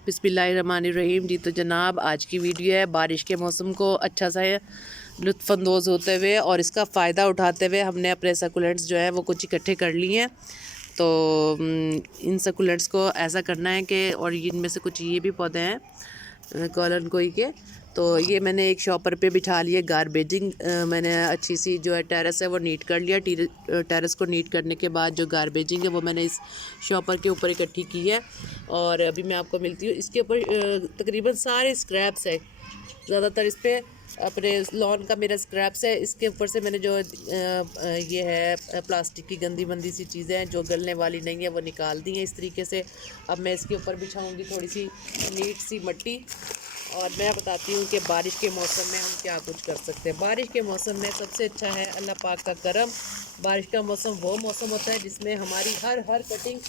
बिस्मिल्लाहिर्रहमानिर्रहीम। जी तो जनाब, आज की वीडियो है बारिश के मौसम को अच्छा सा लुत्फ़अंदोज़ होते हुए और इसका फ़ायदा उठाते हुए हमने अपने सकुलेंट्स जो है वो कुछ इकट्ठे कर लिए हैं। तो इन सकुलेंट्स को ऐसा करना है कि, और इनमें से कुछ ये भी पौधे हैं कॉलन कोई के, तो ये मैंने एक शॉपर पे बिठा लिए। गारबेजिंग मैंने अच्छी सी जो है टेरेस है वो नीट कर लिया। टेरेस को नीट करने के बाद जो गारबेजिंग है वो मैंने इस शॉपर के ऊपर इकट्ठी की है। और अभी मैं आपको मिलती हूँ। इसके ऊपर तकरीबन सारे स्क्रैप्स है, ज़्यादातर इस पर अपने लॉन का मेरा स्क्रैप्स है। इसके ऊपर से मैंने जो ये है प्लास्टिक की गंदी मंदी सी चीज़ें हैं जो गलने वाली नहीं है वो निकाल दी हैं इस तरीके से। अब मैं इसके ऊपर बिछाऊंगी थोड़ी सी नीट सी मिट्टी, और मैं बताती हूँ कि बारिश के मौसम में हम क्या कुछ कर सकते हैं। बारिश के मौसम में सबसे अच्छा है अल्लाह पाक का करम। बारिश का मौसम वो मौसम होता है जिसमें हमारी हर कटिंग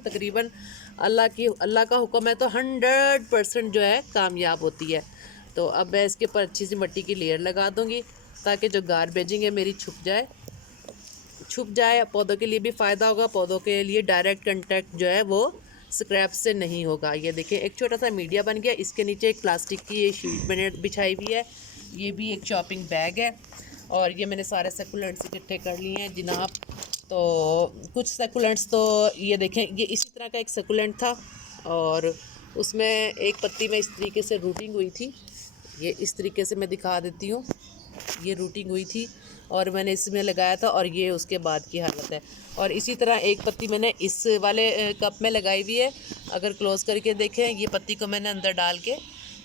तकरीबन अल्लाह का हुक्म है तो 100% जो है कामयाब होती है। तो अब मैं इसके ऊपर अच्छी सी मिट्टी की लेयर लगा दूँगी ताकि जो गारबेजिंग है मेरी छुप जाए। पौधों के लिए भी फ़ायदा होगा, पौधों के लिए डायरेक्ट कंटेक्ट जो है वो स्क्रैप से नहीं होगा। ये देखिए एक छोटा सा मीडिया बन गया। इसके नीचे एक प्लास्टिक की ये शीट मैंने बिछाई हुई है। ये भी एक शॉपिंग बैग है। और ये मैंने सारे सेकुलेंट्स इकट्ठे कर लिए हैं जनाब। तो कुछ सेकुलेंट्स तो ये देखें, ये इसी तरह का एक सेकुलेंट था और उसमें एक पत्ती में इस तरीके से रूटिंग हुई थी। ये इस तरीके से मैं दिखा देती हूँ, ये रूटिंग हुई थी और मैंने इसमें लगाया था और ये उसके बाद की हालत है। और इसी तरह एक पत्ती मैंने इस वाले कप में लगाई हुई है। अगर क्लोज़ करके देखें, ये पत्ती को मैंने अंदर डाल के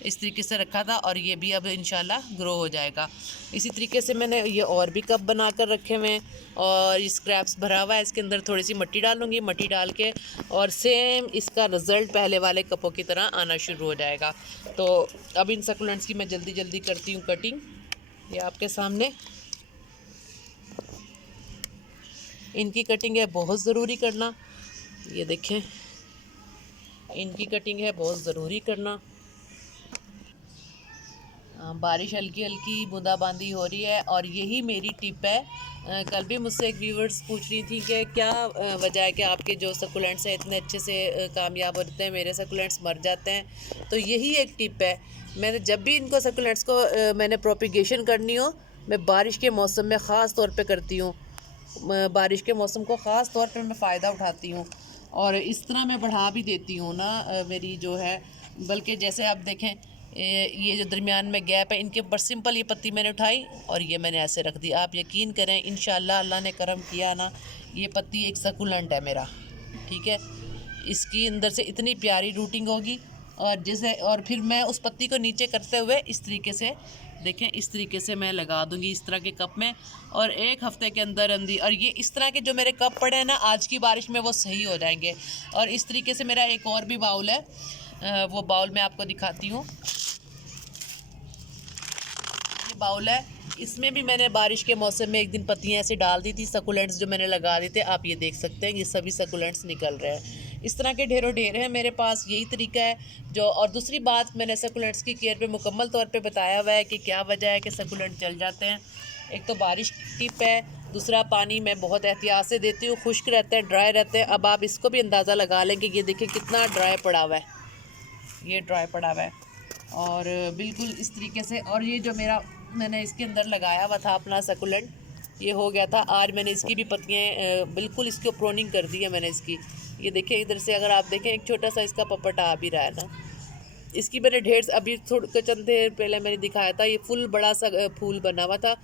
इस तरीके से रखा था और ये भी अब इंशाल्लाह ग्रो हो जाएगा। इसी तरीके से मैंने ये और भी कप बना कर रखे हुए हैं और ये स्क्रैप्स भरा हुआ है। इसके अंदर थोड़ी सी मिट्टी डालूँगी, मिट्टी डाल के और सेम इसका रिज़ल्ट पहले वाले कपों की तरह आना शुरू हो जाएगा। तो अब इन सकुलेंट्स की मैं जल्दी जल्दी करती हूँ कटिंग। ये आपके सामने इनकी कटिंग है बहुत ज़रूरी करना। ये देखें, इनकी कटिंग है बहुत ज़रूरी करना। बारिश हल्की हल्की बूंदाबांदी हो रही है और यही मेरी टिप है। कल भी मुझसे एक व्यूवर्स पूछ रही थी कि क्या वजह है कि आपके जो सकुलेंट्स हैं इतने अच्छे से कामयाब होते हैं, मेरे सकुलेंट्स मर जाते हैं। तो यही एक टिप है। मैंने जब भी इनको सकुलेंट्स को मैंने प्रोपिगेशन करनी हो, मैं बारिश के मौसम में ख़ास तौर पे करती हूँ। बारिश के मौसम को ख़ास तौर पे मैं फ़ायदा उठाती हूँ और इस तरह मैं बढ़ा भी देती हूँ ना मेरी जो है। बल्कि जैसे आप देखें, ये जो दरमियान में गैप है इनके ऊपर सिंपल ये पत्ती मैंने उठाई और ये मैंने ऐसे रख दी। आप यकीन करें इंशाल्लाह अल्लाह ने करम किया ना, ये पत्ती एक सकुलेंट है मेरा, ठीक है। इसकी अंदर से इतनी प्यारी रूटिंग होगी और जैसे, और फिर मैं उस पत्ती को नीचे करते हुए इस तरीके से देखें, इस तरीके से मैं लगा दूंगी इस तरह के कप में और एक हफ्ते के अंदर और ये इस तरह के जो मेरे कप पड़े हैं ना आज की बारिश में वो सही हो जाएंगे। और इस तरीके से मेरा एक और भी बाउल है, वो बाउल मैं आपको दिखाती हूँ। ये बाउल है, इसमें भी मैंने बारिश के मौसम में एक दिन पत्तियाँ ऐसे डाल दी थी, सकुलेंट्स जो मैंने लगा दी थे। आप ये देख सकते हैं ये सभी सकुलेंट्स निकल रहे हैं। इस तरह के ढेरों ढेर हैं मेरे पास, यही तरीका है जो। और दूसरी बात, मैंने सकुलेंट्स की केयर पे मुकम्मल तौर पे बताया हुआ है कि क्या वजह है कि सकुलेंट जल जाते हैं। एक तो बारिश की टिप है, दूसरा पानी मैं बहुत एहतियात से देती हूँ, खुश्क रहते हैं, ड्राई रहते हैं। अब आप इसको भी अंदाज़ा लगा लें कि ये देखिए कितना ड्राई पड़ा हुआ है, ये ड्राई पड़ा हुआ है और बिल्कुल इस तरीके से। और ये जो मेरा मैंने इसके अंदर लगाया हुआ था अपना सकुलेंट, ये हो गया था। आज मैंने इसकी भी पत्तियाँ बिल्कुल इसको प्रोनिंग कर दी है मैंने इसकी। ये देखिए इधर से अगर आप देखें एक छोटा सा इसका पपट आ भी रहा है ना। इसकी मैंने ढेर अभी थोड़े चंद देर पहले मैंने दिखाया था, ये फुल बड़ा सा फूल बना हुआ था।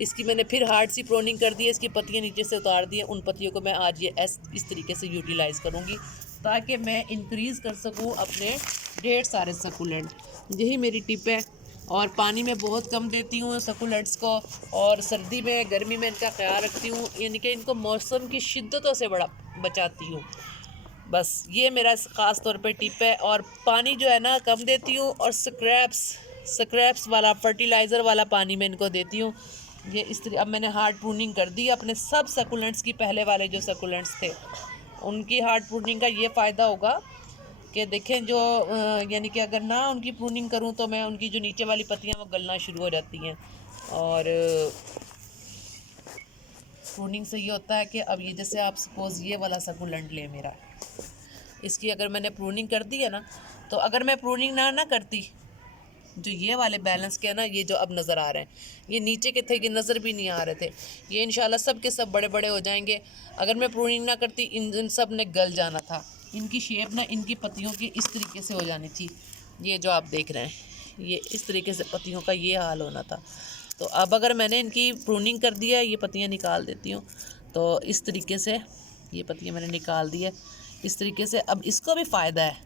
इसकी मैंने फिर हार्ड सी प्रोनिंग कर दी है, इसकी पत्तियाँ नीचे से उतार दी हैं। उन पत्तियों को मैं आज ये इस तरीके से यूटिलाइज़ करूँगी ताकि मैं इंक्रीज़ कर सकूँ अपने ढेर सारे सकुलेंट। यही मेरी टिप है। और पानी में बहुत कम देती हूँ सकुलेंट्स को, और सर्दी में गर्मी में इनका ख्याल रखती हूँ, यानी कि इनको मौसम की शिद्दतों से बड़ा बचाती हूँ। बस ये मेरा ख़ास तौर पे टिप है। और पानी जो है ना कम देती हूँ और स्क्रैप्स वाला फर्टिलाइज़र वाला पानी मैं इनको देती हूँ। ये इस तरह अब मैंने हार्ड प्रूनिंग कर दी अपने सब सकुलेंट्स की। पहले वाले जो सकुलेंट्स थे उनकी हार्ड प्रूनिंग का ये फ़ायदा होगा कि देखें जो यानी कि अगर ना उनकी प्रूनिंग करूं तो मैं उनकी जो नीचे वाली पत्तियां वो गलना शुरू हो जाती हैं। और प्रूनिंग से ये होता है कि अब ये जैसे आप सपोज़ ये वाला सकुलेंट लें मेरा, इसकी अगर मैंने प्रूनिंग कर दी है ना, तो अगर मैं प्रूनिंग ना करती, जो ये वाले बैलेंस के है ना, ये जो अब नज़र आ रहे हैं, ये नीचे के थे, ये नज़र भी नहीं आ रहे थे, ये इंशाल्लाह सब के सब बड़े बड़े हो जाएंगे। अगर मैं प्रूनिंग ना करती, इन सब ने गल जाना था। इनकी शेप ना, इनकी पत्तियों की इस तरीके से हो जानी थी। ये जो आप देख रहे हैं, ये इस तरीके से पत्तियों का ये हाल होना था। तो अब अगर मैंने इनकी प्रूनिंग कर दिया, ये पत्तियाँ निकाल देती हूँ, तो इस तरीके से ये पत्तियाँ मैंने निकाल दी है इस तरीके से। अब इसको भी फ़ायदा है,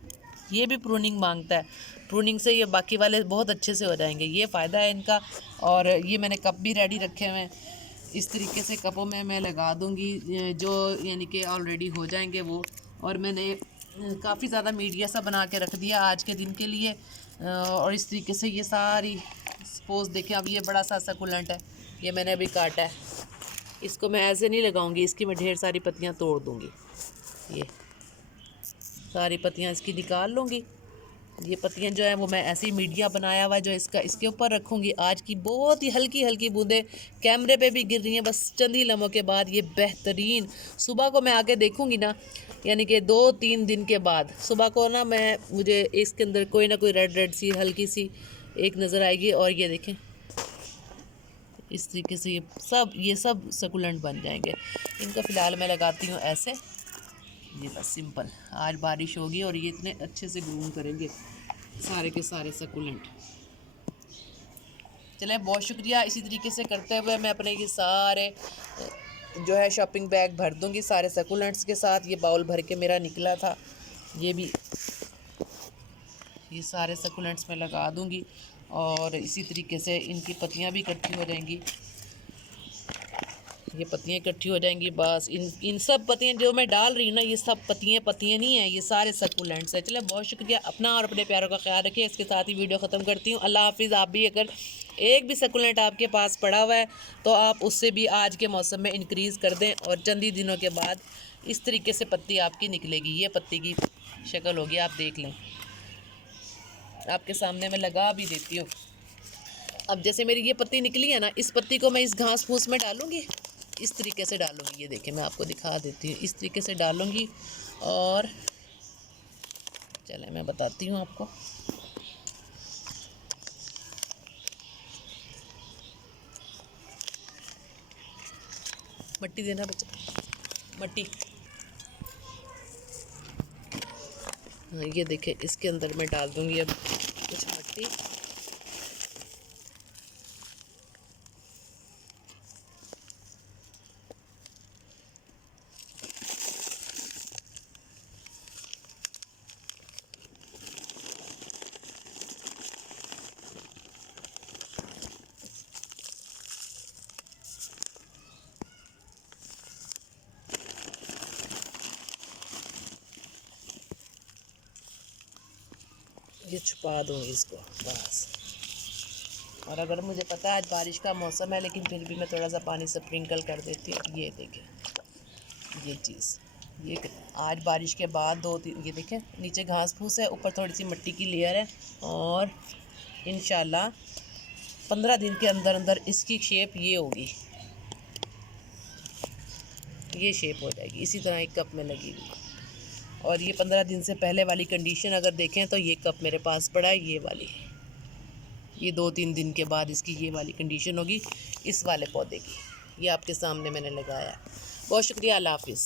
ये भी प्रूनिंग मांगता है, प्रूनिंग से ये बाकी वाले बहुत अच्छे से हो जाएंगे, ये फ़ायदा है इनका। और ये मैंने कप भी रेडी रखे हुए हैं, इस तरीके से कपों में मैं लगा दूंगी, जो यानी कि ऑलरेडी हो जाएंगे वो। और मैंने काफ़ी ज़्यादा मीडिया सा बना के रख दिया आज के दिन के लिए। और इस तरीके से ये सारी सपोज देखें, अब ये बड़ा सा सकुलेंट है, ये मैंने अभी काटा है, इसको मैं ऐसे नहीं लगाऊंगी, इसकी मैं ढेर सारी पत्तियाँ तोड़ दूँगी। ये सारी पत्तियाँ इसकी निकाल लूँगी। ये पत्तियाँ जो है वो मैं ऐसी मीडिया बनाया हुआ है जो इसके ऊपर रखूँगी। आज की बहुत ही हल्की हल्की बूंदें कैमरे पे भी गिर रही हैं, बस चंद ही लम्हों के बाद ये बेहतरीन। सुबह को मैं आके देखूँगी ना, यानी कि 2-3 दिन के बाद सुबह को ना, मुझे इसके अंदर कोई ना कोई रेड सी हल्की सी एक नज़र आएगी। और ये देखें, इस तरीके से ये सब सकुलेंट बन जाएंगे। इनको फ़िलहाल मैं लगाती हूँ ऐसे, ये बस सिंपल। आज बारिश होगी और ये इतने अच्छे से ग्रूम करेंगे सारे के सारे सकुलेंट। चले, बहुत शुक्रिया। इसी तरीके से करते हुए मैं अपने ये सारे जो है शॉपिंग बैग भर दूंगी सारे सकुलेंट्स के साथ। ये बाउल भर के मेरा निकला था, ये भी ये सारे सकुलेंट्स में लगा दूंगी। और इसी तरीके से इनकी पत्तियां भी इकट्ठी हो जाएंगी, ये पत्तियाँ इकट्ठी हो जाएंगी। बस इन सब पत्तियाँ जो मैं डाल रही हूँ ना, ये सब पत्तियाँ नहीं हैं, ये सारे सकुलेंट्स हैं। चले, बहुत शुक्रिया। अपना और अपने प्यारों का ख्याल रखिए। इसके साथ ही वीडियो ख़त्म करती हूँ। अल्लाह हाफिज़। आप भी अगर एक भी सकुलेंट आपके पास पड़ा हुआ है तो आप उससे भी आज के मौसम में इंक्रीज़ कर दें, और चंद ही दिनों के बाद इस तरीके से पत्ती आपकी निकलेगी। ये पत्ती की शक्ल होगी, आप देख लें, आपके सामने मैं लगा भी देती हूँ। अब जैसे मेरी ये पत्ती निकली है ना, इस पत्ती को मैं इस घास फूस में डालूँगी, इस तरीके से डालूँगी। ये देखिए, मैं आपको दिखा देती हूँ, इस तरीके से डालूँगी। और चले मैं बताती हूँ आपको, मिट्टी देना बच्चा, मिट्टी। हाँ, ये देखिए, इसके अंदर मैं डाल दूँगी अब कुछ मिट्टी। ये छुपा दूँगी इसको बस। और अगर मुझे पता है आज बारिश का मौसम है, लेकिन फिर भी मैं थोड़ा सा पानी स्प्रिंकल कर देती हूँ। ये देखें, ये चीज़, ये आज बारिश के बाद 2-3, ये देखें, नीचे घास फूस है, ऊपर थोड़ी सी मिट्टी की लेयर है। और इंशाल्लाह 15 दिन के अंदर अंदर इसकी शेप ये होगी, ये शेप हो जाएगी इसी तरह एक कप में लगी हुई। और ये 15 दिन से पहले वाली कंडीशन अगर देखें तो ये कप मेरे पास पड़ा है, ये वाली। ये 2-3 दिन के बाद इसकी ये वाली कंडीशन होगी इस वाले पौधे की। ये आपके सामने मैंने लगाया। बहुत शुक्रिया। अल्लाह हाफिज़।